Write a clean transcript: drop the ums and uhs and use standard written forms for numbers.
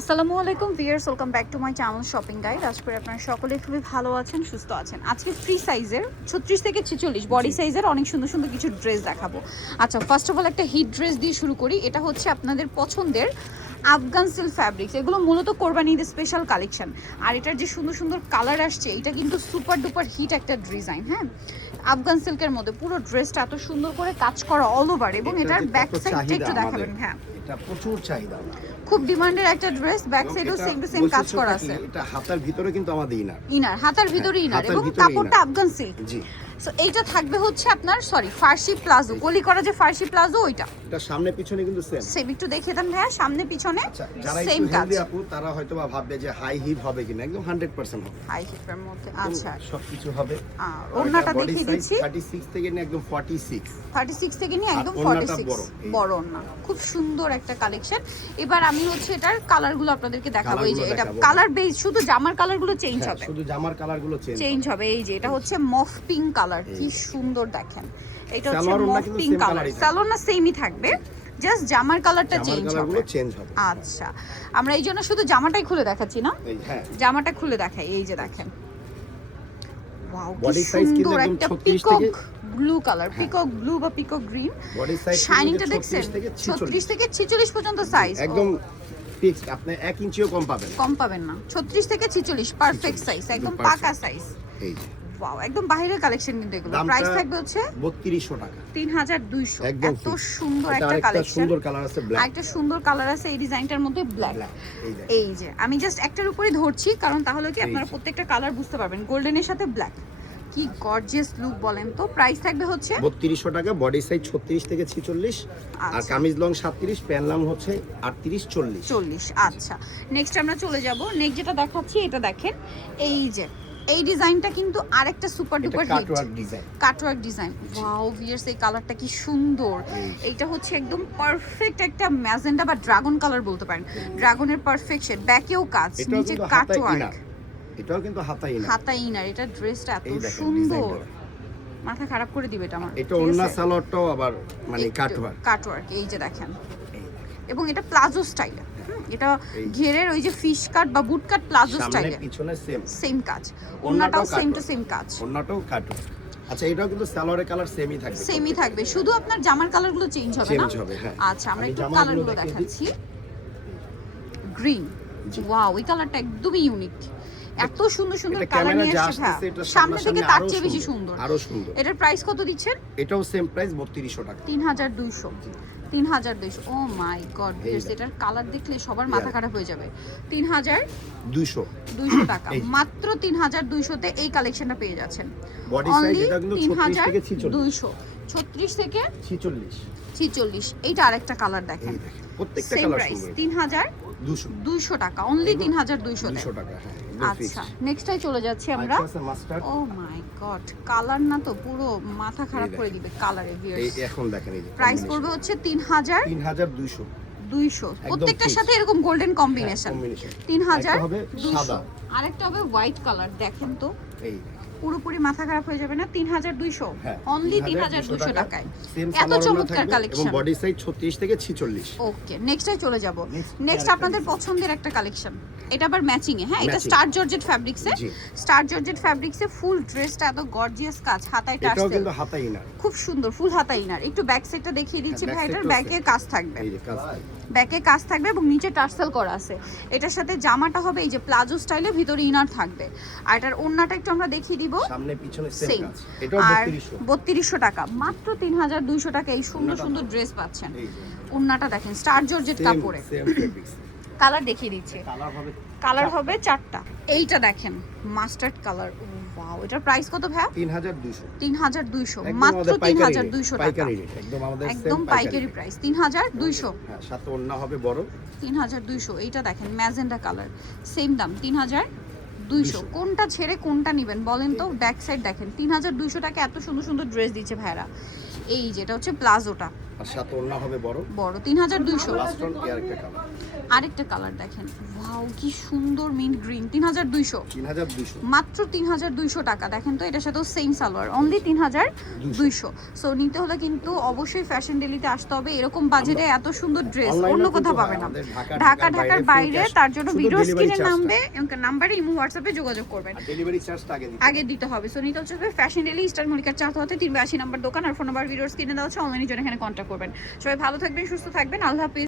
আসসালামু আলাইকুম viewers, welcome back to my channel shopping guide. আশা করি আপনারা সকলে খুবই ভালো আছেন, সুস্থ আছেন। আজকে ফ্রি সাইজের 36 থেকে 46 বডি সাইজের অনেক সুন্দর সুন্দর কিছু ড্রেস দেখাবো। আচ্ছা, ফার্স্ট অফ অল একটা হিট ড্রেস দিয়ে শুরু করি। এটা হচ্ছে আপনাদের পছন্দের আফগান সিল্ক ফ্যাব্রিক্স। এগুলো মূলত কোরবানি ঈদের স্পেশাল কালেকশন। আর এটার যে সুন্দর সুন্দর কালার আসছে, এটা কিন্তু সুপার ডুপার হিট একটা ডিজাইন। হ্যাঁ, আফগান সিল্কের মধ্যে পুরো ড্রেসটা এত সুন্দর করে কাজ করা অল ওভার, এবং এটার ব্যাক সাইডটা একটু দেখাবেন। হ্যাঁ, এটা প্রচুর চাহিদা, খুব ডিমান্ডের একটা ড্রেস। ব্যাক সাইডেও সেম টু সেম কাজ করা আছে। এটা হাতার ভিতরে কিন্তু আমাদের ইনার হাতার ভিতরে ইনার, এবং কাপড়টা আফগান সিল্ক। জি, সো এইটা থাকবে হচ্ছে আপনার ফার্সি প্লাজো, কলি করা যে ফার্সি প্লাজো, ওইটা এটা সামনে পিছনে কিন্তু সেম সেম। একটু দেখিয়ে দেন ভাইয়া, সামনে পিছনে যারা সেম একটু কাজ। হেলদি আপু তারা হয়তোবা ভাববে যে হাই হিপ হবে কিনা, একদম 100% হবে হাই হিপের মধ্যে। আচ্ছা, সবকিছু হবে। ওড়নাটা দেখিয়ে দিচ্ছি। 36 থেকে নিয়ে একদম 46 থেকে নিয়ে একদম 46 বড় ওড়না। খুব সুন্দর একটা কালেকশন। এবার আমি হচ্ছে এটার কালারগুলো আপনাদেরকে দেখাবো। এই যে এটা কালার বেস, শুধু জামার কালারগুলো চেঞ্জ হবে, শুধু জামার কালারগুলো চেঞ্জ হবে। এই যে এটা হচ্ছে মফ পিঙ্ক কালার, কি সুন্দর দেখেন। এটা হচ্ছে মফ পিঙ্ক কালার, সালোয়ার না সেমই থাকবে, জাস্ট জামার কালারটা চেঞ্জ হবে। আচ্ছা, আমরা এই জন্য শুধু জামাটাই খুলে দেখাচ্ছি না, জামাটা খুলে দেখাই। এই যে দেখেন, ওয়াও, কি সুন্দর একটা peacock blue colour, peacock blue বা পিকক গ্রিন। বডি সাইজ শাইনিংটা দেখছেন, 36 থেকে 46 পর্যন্ত সাইজ একদম ফিক্সড। আপনি 1 ইঞ্চিও কম পাবেন না। 36 থেকে 46 পারফেক্ট সাইজ, একদম পাকা সাইজ। এই যে ওয়াও, একদম বাইরের কালেকশন কিন্তু এগুলো। প্রাইস থাকবে হচ্ছে 3200 টাকা, 3200। এত সুন্দর একটা কালেকশন। সুন্দর কালার আছে ব্ল্যাক, একটা সুন্দর কালার আছে এই ডিজাইনটার মধ্যে ব্ল্যাক। এই যে আমি জাস্ট একটার উপরেই ধরছি, কারণ তাহলে কি আপনারা প্রত্যেকটা কালার বুঝতে পারবেন। গোল্ডেনের সাথে ব্ল্যাক, কি গর্জিয়াস লুক বলেন তো। প্রাইস থাকবে হচ্ছে 3200 টাকা, বডি সাইজ 36 থেকে 46, আর কামিজ লং 37, প্যান্ট লং হচ্ছে 38 40। আচ্ছা, নেক্সট আমরা চলে যাব। নেক্সট যেটা দেখাচ্ছি, এটা দেখেন। এই যে এই ডিজাইনটা কিন্তু আরেকটা super duper hit cutwork design. Wow viewers, এই কালারটা কি সুন্দর। এইটা হচ্ছে একদম পারফেক্ট একটা ম্যাজেন্ডা বা ড্রাগন কালার বলতে পারেন। ড্রাগনের পারফেক্ট শেড, ব্যাকেও কাজ, নিচে কাটওয়ার্ক। এটাও কিন্তু হাতা ইনার। এটা ড্রেসটা এত সুন্দর, মাথা খারাপ করে দিবে এটা আমার। এটা ওন্না সালোয়ারটাও আবার মানে কাটওয়ার্ক। এই যে দেখেন, এবং এটা প্লাজো স্টাইল। এটা ঘেরের ওই যে ফিশ কাট বা বুট কাট প্লাজো স্টাইলে, পিছনে সেম কাজ। ওন্নাটাও সেম টু সেম কাজ, ওন্নাটাও কাটওয়ার্ক। আচ্ছা, এটাও কিন্তু সালোয়ারের কালার সেমই থাকবে, শুধু আপনার জামার কালারগুলো চেঞ্জ হবে না। হ্যাঁ। আচ্ছা, আমরা একটু কালারগুলো দেখাচ্ছি। গ্রিন, ওয়াও, এই কালারটা একদমই ইউনিক। এত সুন্দর সুন্দর কালার নিয়ে আসছে, সামনে থেকে তার চেয়ে বেশি সুন্দর, আরো সুন্দর। এটার প্রাইস কত দিচ্ছেন? এটাও সেম প্রাইস 3200 টাকা, 3200। ও মাই গড, এটার কালার দেখলে সবার মাথা খারাপ হয়ে যাবে। 3200 টাকা, মাত্র 3200 তে এই কালেকশনটা পেয়ে যাচ্ছেন। বডি সাইজ এটা কিন্তু 36 থেকে 46। এইটা আরেকটা কালার দেখেন, প্রত্যেকটা কালার সুন্দর। 3200 টাকা, অনলি 3200 টাকা। আচ্ছা, নেক্সটটাই চলে যাচ্ছি আমরা। ও মাই গড, কালার না তো পুরো মাথা খারাপ করে দিবে কালারে ভিউয়ার্স। এখন দেখেন, এই যে প্রাইস পড়বে হচ্ছে 3200। প্রত্যেকটার সাথে এরকম গোল্ডেন কম্বিনেশন। 3200। আরেকটা হবে হোয়াইট কালার, দেখেন তো, এই পুরোপুরি মাথা খারাপ হয়ে যাবে না। 3200, অনলি 3200 টাকায়। এত চমৎকার কালেকশন, এবং বডি সাইজ 36 থেকে 46। ওকে, নেক্সটে চলে যাব। নেক্সট আপনাদের পছন্দের একটা কালেকশন, এটা আবার ম্যাচিং এ। হ্যাঁ, এটা স্টার জর্জেট ফ্যাব্রিক্সে ফুল ড্রেসটা এত গর্জিয়াস কাজ, হাতায় টার্সেল, এটাও কিন্তু হাতা ইনার, খুব সুন্দর ফুল হাতা ইনার। একটু ব্যাক সাইডটা দেখিয়ে দিচ্ছি ভাই, এটার ব্যাকে কাজ থাকবে, ব্যাকে কাজ থাকবে এবং নিচে টার্সেল করা আছে। এটার সাথে জামাটা হবে এই যে প্লাজো স্টাইলে, ভিতরে ইনার থাকবে। আর এটার ওন্নাটা একটু আমরা দেখিয়ে দিব, সামনে পিছনে সেম কাজ। এটাও 3200 টাকা, মাত্র 3200 টাকা এই সুন্দর সুন্দর ড্রেস পাচ্ছেন। ওন্নাটা দেখেন, স্টার জর্জেট কাপড়ে, কালার দেখিয়ে দিচ্ছে। কালার হবে 4টা। এইটা দেখেন, মাস্টার্ড কালার। ওয়াও, এটার প্রাইস কত ভাই? 3200, মাত্র 3200 টাকা, একদম পাইকারি প্রাইস। 3200, হ্যাঁ, সাথে ওন্না হবে বড়। 3200। এইটা দেখেন, ম্যাজেন্ডা কালার, সেম দাম 3200। কোনটা ছেড়ে কোনটা নেবেন বলেন তো? ব্যাক সাইড দেখেন, 3200 টাকা এত সুন্দর সুন্দর ড্রেস দিচ্ছে ভাইরা। এই যেটা হচ্ছে প্লাজোটা, আর সাথে ওন্না হবে বড় 3200। আরেকটা কালার দেখেন, ওয়াও কি সুন্দর মিন্ট গ্রিন, 3200 3200 মাত্র 3200 টাকা। দেখেন তো এটার সাথেও সেম সালোয়ার, অনলি 3200। সো নিতে হলে কিন্তু অবশ্যই ফ্যাশন ডেলিতে আসতে হবে, এরকম বাজেটে এত সুন্দর ড্রেস অন্য কোথাও পাবে না। ঢাকার বাইরে, তার জন্য ভিডিও স্ক্রিনে নাম্বারে ইমো হোয়াটসঅ্যাপে যোগাযোগ করবেন, ডেলিভারি চার্জটা আগে দিতে হবে। সো নিতে হচ্ছে ফ্যাশন ডেলি, স্টার মল্লিকার 4 হতে 382 নম্বর দোকান, আর ফোন নাম্বার ভিডিওর স্ক্রিনে দেওয়া হচ্ছে, অনলাইনে জন্য এখানে কন্ট্যাক্ট করবেন। সবাই ভালো থাকবেন, সুস্থ থাকবেন, আল্লাহ হাফেজ।